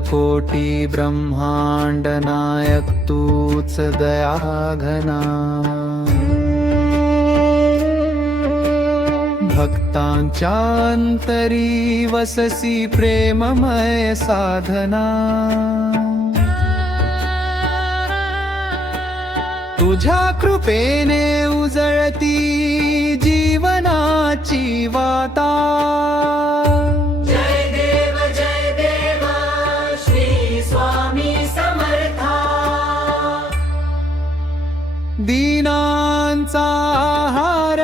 कोटी ब्रह्मांड नायक तूच दयाघना। भक्तांच्या अंतरी वससी प्रेममय साधना। तुझ्या कृपेने उजळती जीवनाची वाता। जय देव श्री स्वामी समर्था। दीनांचा आहार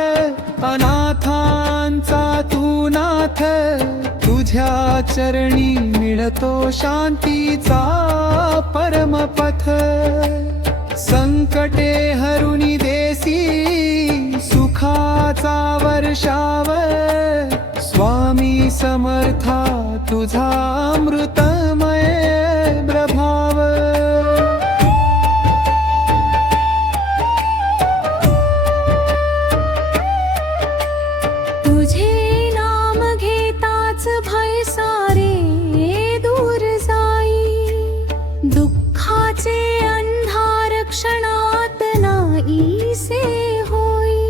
अनाथांचा तू नाथ। तुझ्या चरणी मिळतो शांतीचा परमपथ। संकटे हरुनी देसी सुखाचा वर्षाव। स्वामी समर्था तुझा अमृतमय प्रभाव। तुझे नाम घेताच भय सारे दूर जाई। दुःखाचे अंधार क्षणात नाहीसे होई।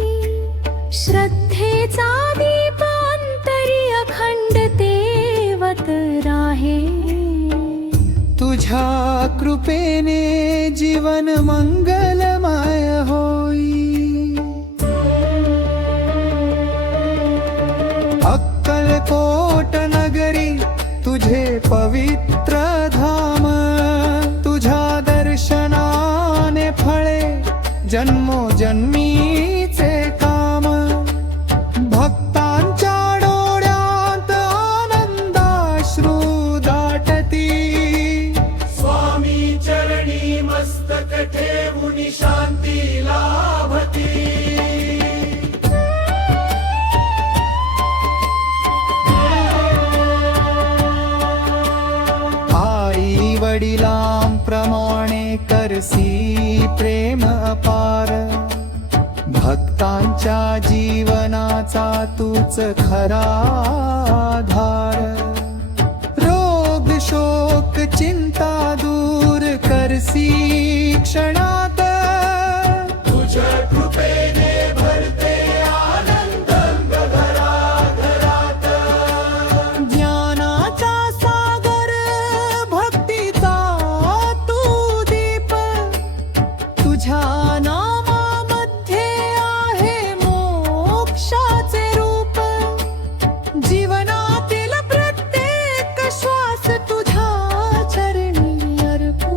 श्रद्धेचा दीप अंतरी अखंड तेवत राहे। तुझ्या कृपेने जीवन मंगलमय होई। अक्कलकोट नगरी तुझे पवित्र धाम। तुझ्या दर्शनाने फळे जन्मोजन्मीचे काम। भक्तांच्या डोळ्यात आनंदाश्रू दाटती। स्वामी चरणी मस्तक ठेवून शांती लाभती। आई वडिलांप्रमाणे करसी प्रेम अपार। भक्तांच्या जीवनाचा तूच खरा आधार। रोग शोक चिंता दूर करसी क्षणात। तुझ्या कृपेने भरते आनंद घराघरात। ज्ञानाचा सागर भक्तीचा तू दीप। तुझ्या नामामध्ये आहे मोक्षाचे रूप। जीवनातील प्रत्येक श्वास तुझ्या चरणी अर्पू।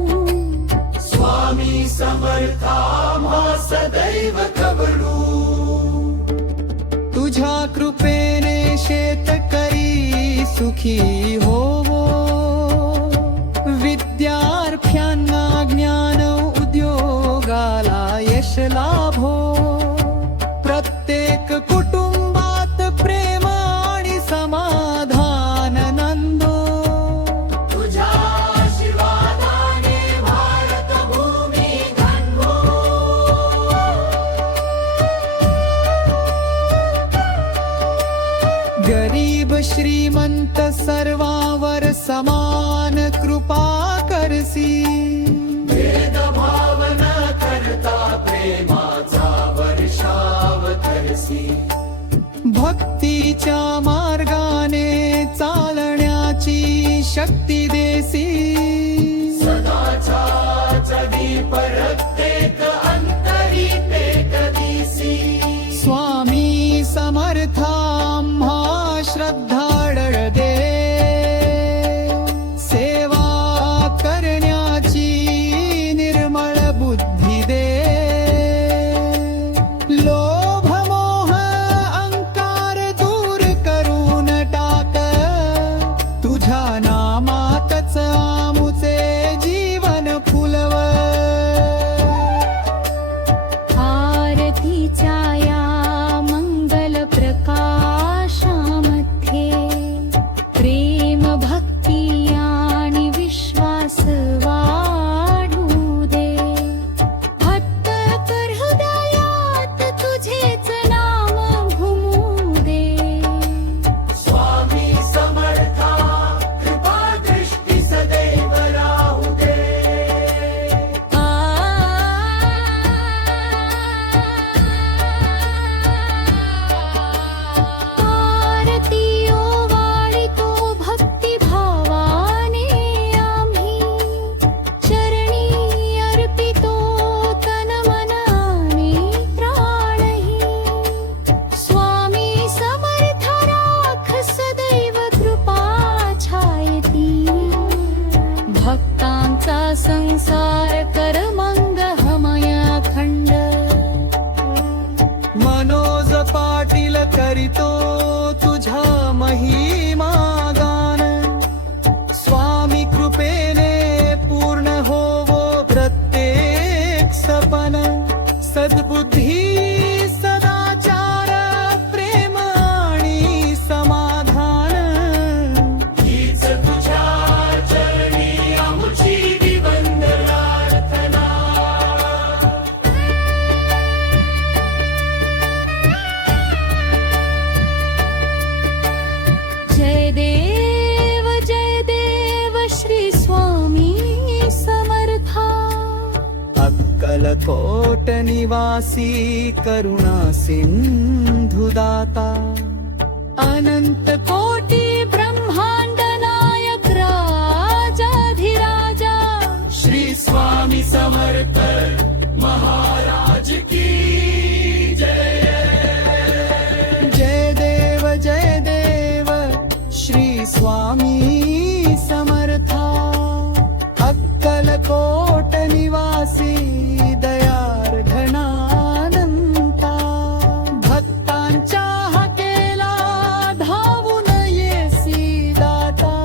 स्वामी समर्था आम्हा सदैव कवळू। तुझ्या कृपेने शेतकरी सुखी होवो। विद्यार्थ्यांना ज्ञान उद्योगाला यश लाभो। प्रत्येक कुटुंबात प्रेम आणि समाधान नंदो। तुझ्या आशीर्वादाने भारत भूमी धन्यो। गरीब श्रीमंत सर्वांवर समान कृपा करसी। भेदभाव न करता प्रेमाचा वर्षाव करसी। भक्तीच्या मार्गाने चालण्याची शक्ती देसी। सदाचा दीप प्रत्येक अंतरी पेट दिसी। स्वामी समर्था आम्हा श्रद्धाळ दे। सेवा करण्याची निर्मळ बुद्धी दे। लोभ मोह अहंकार दूर करून टाक। तुझ्या नामातच आमुचे जीवन फुलव। आरतीच्या या मंगल प्रकाशामध्ये करीतो तुझा महिमा गान स्वामी कृपेने पूर्ण होवो प्रत्येक सपन सद्बुद्धी सदाचार प्रेम आणि समाधान हीच तुझ्या चरणी आमची विबंध प्रार्थना. जय देव श्री स्वामी समर्था. अक्कलकोट निवासी करुणा सिंधुदाता अनंत कोटी ब्रह्मांड नायक राजाधिराजा. श्री स्वामी समर्थ महाराज की जय. जय देव श्री स्वामी समर्था. अक्कलकोट निवासी दयार्घणानंता भक्तांच्या हाकेला धावून येसी दाता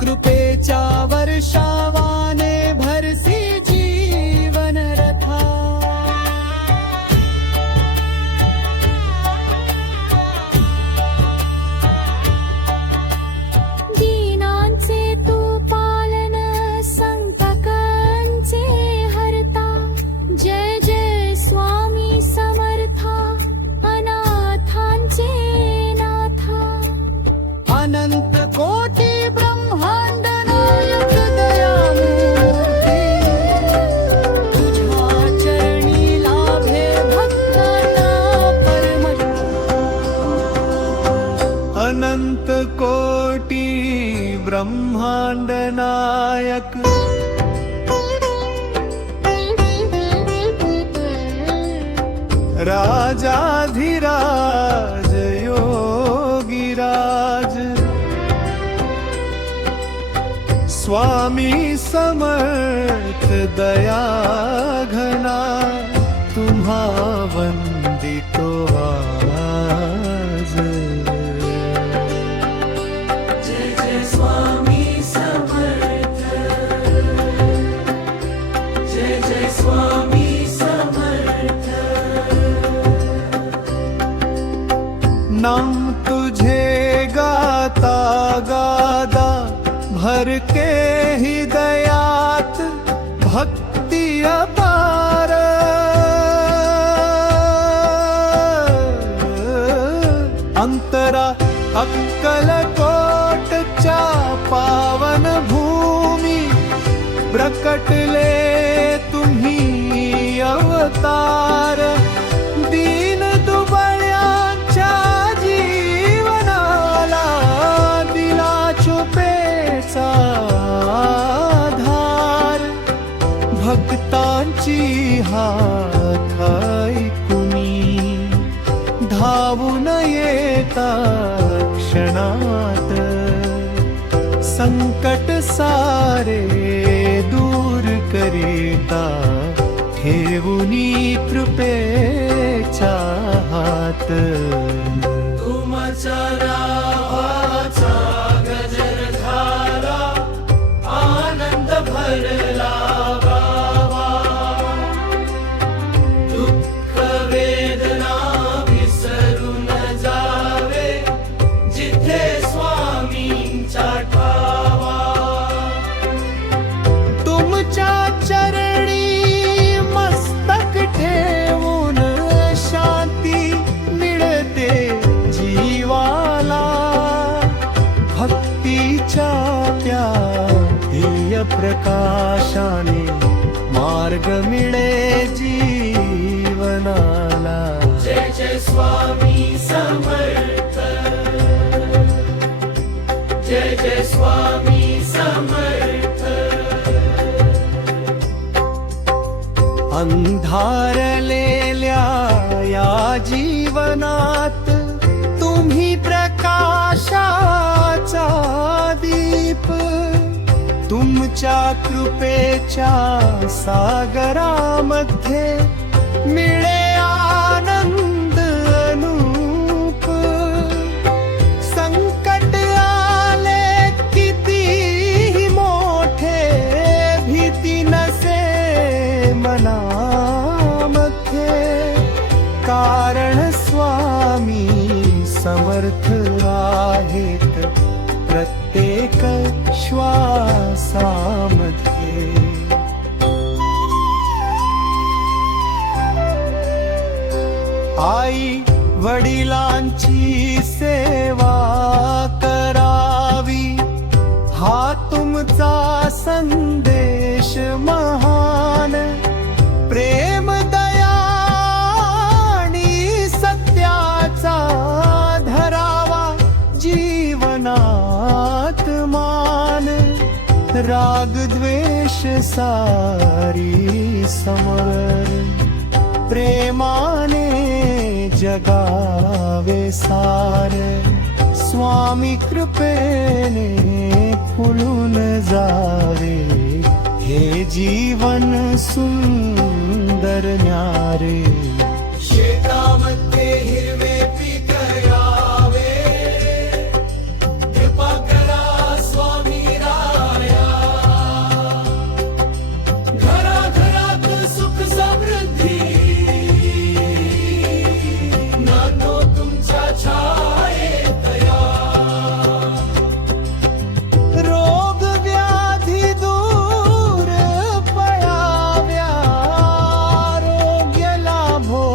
कृपेच्या वर्षावाने भरसी जीवन रथा. दीनांचे तू पालन संकटांचे हरता. जय जय स्वामी समर्था अनाथांचे नाथा. अनंत कोटी ब्रह्मांड नायक दयामूर्ती तुझ्या चरणी लाभे भक्तांना परम. अनंत कोटी ब्रह्मांड नायक राजाधिराज योगीराज स्वामी समर्थ दया घना तुम्हा वंदितो आज. जय जय स्वामी समर्थ. जय जय स्वामी समर्थ. नाम तुझे गाता गादा भर के हृदयात भक्ति अपार. अंतरा अक्कलकोटच्या पावन भूमी प्रकटले तुम्ही अवतार. दीन दुबळ्यांच्या जीवनाला दिला चुपेचा आधार. भक्तांची हाक ऐकुनी धावून येता क्षणात संकट सारे दूर करीता ठेवुनी कृपेचा हात. तुमचा नावाचा गजर झाला आनंद भरला गावा. दुःख वेदना विसरून जावे जिथे स्वामींचा ठावा. तुमच्या चरणी मस्तक ठेवून शांती मिळते जीवाला. भक्तीच्या त्या ध्येय प्रकाशाने मार्ग मिळे जीवनाला. जय जय स्वामी समर्थ. जय जय स्वामी समर्थ. अंधारलेल्या या जीवनात तुम्ही प्रकाशाचा दीप. तुमच्या कृपेच्या सागरामध्ये मिळे आनंद अनुभव. स्वामी समर्थ आहेत प्रत्येक श्वासामध्ये. आई वडिलांची सेवा करावी हा तुमचा संदेश महान. प्रेम दया आणि सत्याचा धरावा जीवनात मान. राग द्वेष सारी समर प्रेमाने जगावे सार. स्वामी कृपेने फुलून जावे हे जीवन सुंदर न्यारे. शेतामध्ये हिरवे पीक यावे कृपा करा स्वामी राया. घराघरात सुख समृद्धी नांदो तुमच्या छायेत या. रोग व्याधी दूर पळाव्या आरोग्य लाभो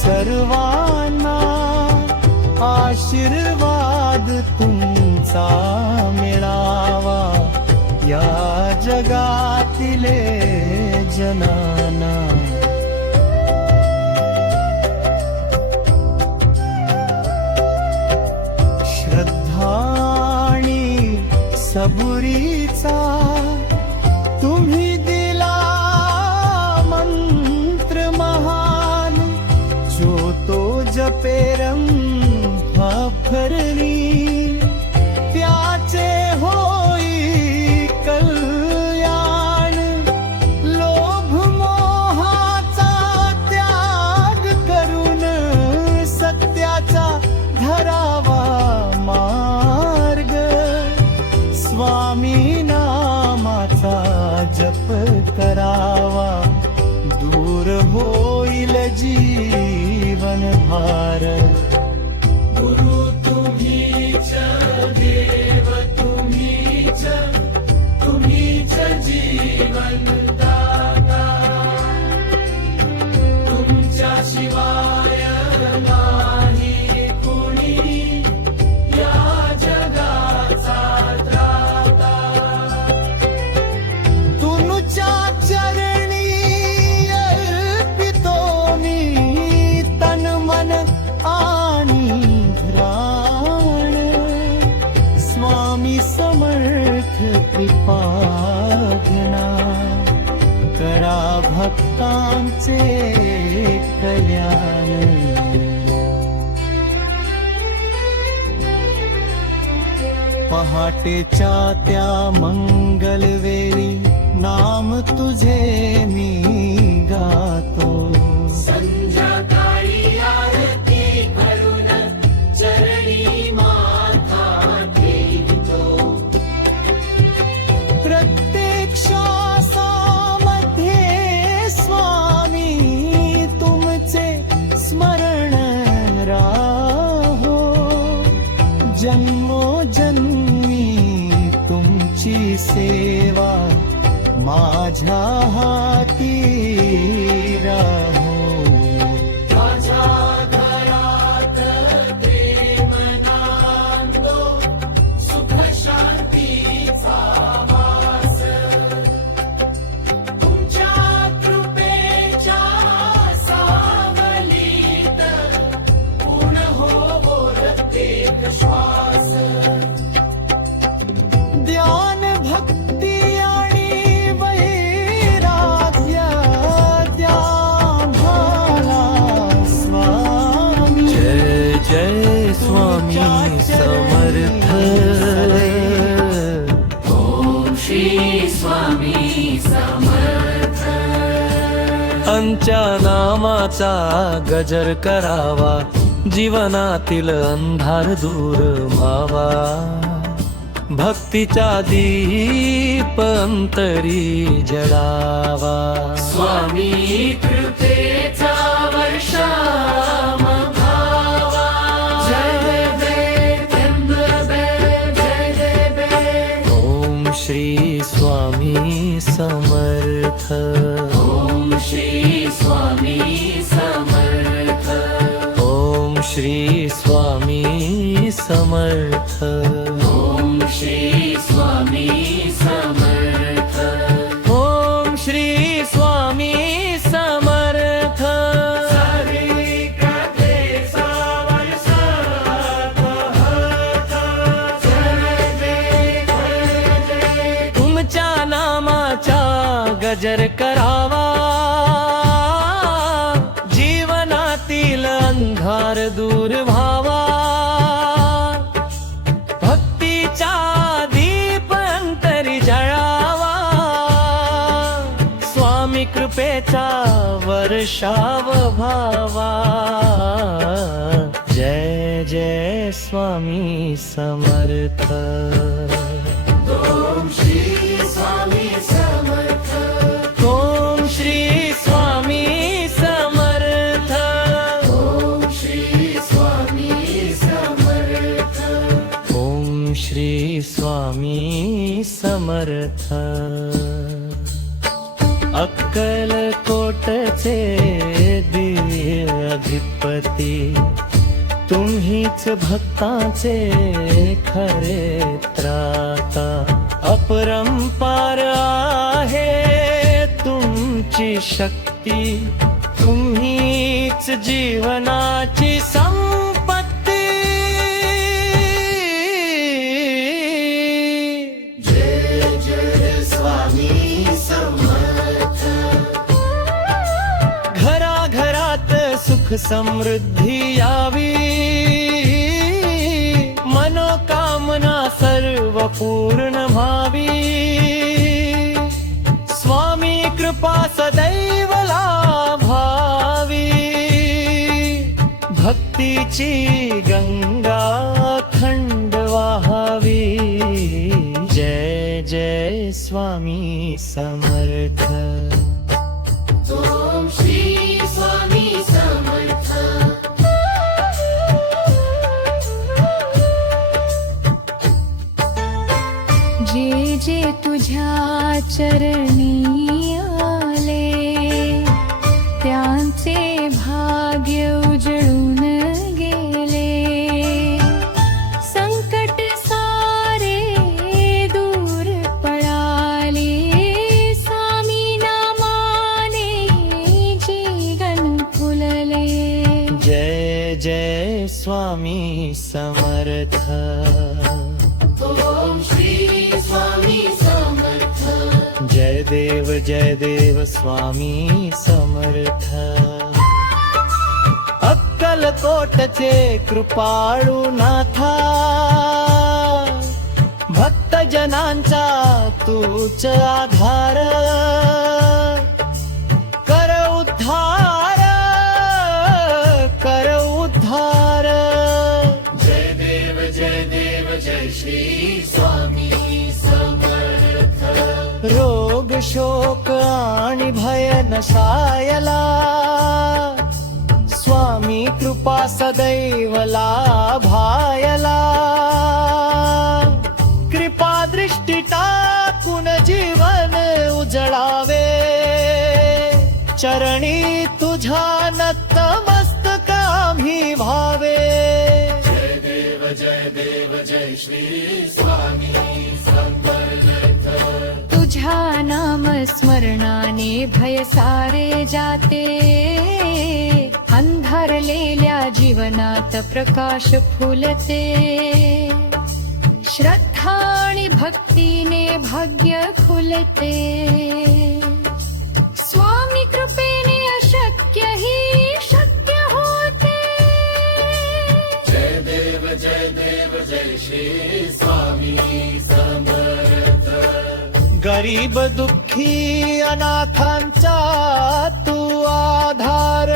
सर्वांना. आशीर्वाद तुमचा मिळावा या जगातिले जनाना. श्रद्धाणी सबुरीचा तुम्ही दिला मंत्र महान. जो तो जपे रंभाफरणी त्याचे होई कल्याण. लोभ मोहाचा त्याग करून सत्याचा धरावा मार्ग. स्वामी नामाचा जप करावा दूर होईल जीवन भार. गुरु तुम्हीच देव तुम्हीच तुम्हीच जीवन दाता. तुमच्या शिवाय नाही कुणी या जगाचा त्राता. तुमच्या चरणी अर्पितो मी तन मन आणि घ्राण. स्वामी समर्थ कृपाघ्ना करा भक्तांचे कल्याण. पहाटेच्या त्या मंगलवेळी नाम तुझे मी गातो. संध्याकाळी आरती करून चरणी माथा ठेवितो. प्रत्येक श्वासामध्ये स्वामी तुमचे स्मरण राहो. जन्मोजन्मी तुमची सेवा माझ्या हाती राहो. माझ्या घरात प्रेम नांदो सुख शांतीचा वास. तुमच्या कृपेच्या सावलीत पूर्ण होवो प्रत्येक श्वास. ध्यान भक्ती आणि वैराग्य द्या आम्हाला स्वामी. जय जय स्वामी समर्थ. ओम श्री स्वामी समर्थ. अंच्या नामाचा गजर करावा जीवनातील अंधार दूर व्हावा. भक्तीचा दीप अंतरी जळावा. स्वामी कृपेचा वर्षाव भावा. श्री स्वामी समर्थ. ओम श्री स्वामी समर्थ. ओम श्री स्वामी समर्थ. हरी कथे सावर साथ जय जय तुमच्या नामाचा गजर करावा, जीवनातील अंधार दूर व्हावा. भक्तीचा दीप अंतरी जळावा, स्वामी कृपेचा वर्षाव व्हावा. जय जय स्वामी समर्थ. ओम श्री स्वामी समर्थ. ओम श्री स्वामी समर्थ. ओम श्री स्वामी समर्थ. ओम श्री स्वामी समर्थ. अक्कलकोटचे दिव्य अधिपती, तुम्हीच भक्तांचे खरे त्राता. अपरंपार आहे तुमची शक्ती, तुम्हीच जीवनाची संपत्ती. जय जय स्वामी समर्थ. घराघरात सुख समृद्धी यावी, मनोकामना सर्व पूर्ण व्हावी. स्वामी कृपा सदैव लाभावी, भक्तीची गंगा अखंड वाहावी. जय जय स्वामी समर्थ. ओम श्री स्वामी समर्थ. जे जे तुझ्या चरणी आले, त्यांचे भाग्य उजळून गेले. संकट सारे दूर पळाले, स्वामी नामाने जीवन फुलले. जय जय स्वामी समर्थ. ओम श्री स्वामी समर्थ. जय देव स्वामी समर्थ. अक्कलकोटचे कृपाळू नाथा, भक्त जनांचा तूच आधार. कर उद्धार, कर उद्धार. जय देव जय श्री स्वामी समर्थ. रोग शोक आणि भय नसायला, स्वामी कृपा सदैव लाभायला. कृपा दृष्टी टाकून जीवन उजळावे, चरणी तुझ्या नतमस्तक आम्ही भावे. जय देव जय श्री स्वामी समर्थ. तुझ्या नाम स्मरणाने भय सारे जाते, अंधारलेल्या जीवनात प्रकाश फुलते. श्रद्धा आणि भक्तीने भाग्य खुलते. स्वामी कृपेने अशक्य ही शक्य होते. जय देव जय श्री स्वामी समर्थ. गरीब दुःखी अनाथांचा तू आधार,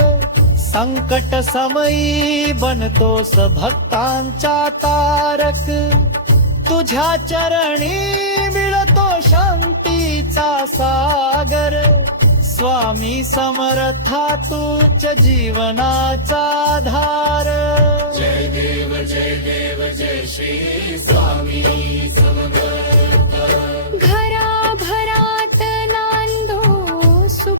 संकट समयी बनतोस भक्तांचा तारक. तुझ्या चरणी मिळतो शांतीचा सागर. स्वामी समर्था तूच जीवनाचा आधार. जय देव जय श्री स्वामी समर्थ. घर